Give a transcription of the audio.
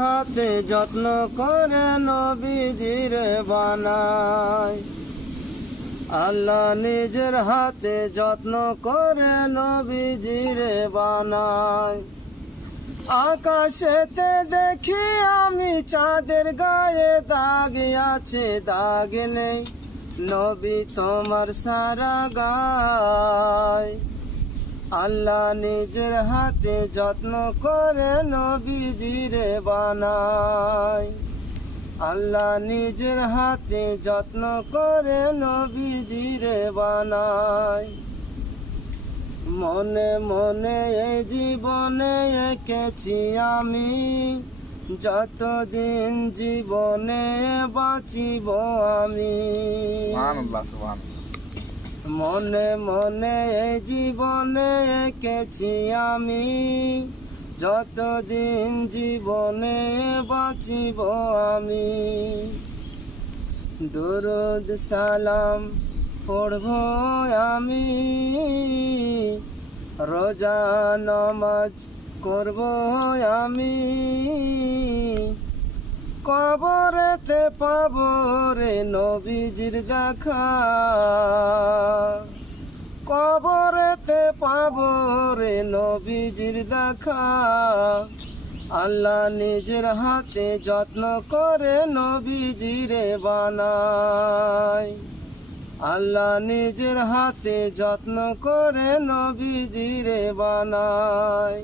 হাতে যত্ন করে নবীজিরে বানায়। আল্লাহ নিজের হাতে যত্ন করে নবীজিরে বানায়। আকাশেতে দেখি আমি চাঁদের গায়ে দাগ আছে দাগ নেই, নবী তোমার সারা গায়। আল্লাহ নিজের হাতে যত্ন করে নবীজিরে বানায়। আল্লাহ নিজের হাতে যত্ন করে নবীজিরে বানায়। মনে মনে এই জীবনে এঁকেছি আমি, যতদিন জীবনে বাঁচিব আমি। মনে মনে এই জীবনে এঁকেছি আমি, যতদিন জীবনে বাঁচিব আমি। দরুদ সালাম পড়ব আমি, রোজা নামাজ করব আমি। কবরেতে পাব রে নবীজির দেখা, কবরেতে পাব রে নবীজির দেখা। আল্লাহ নিজের হাতে যত্ন করে নবীজিরে বানায়। আল্লাহ নিজের হাতে যত্ন করে নবীজিরে বানায়।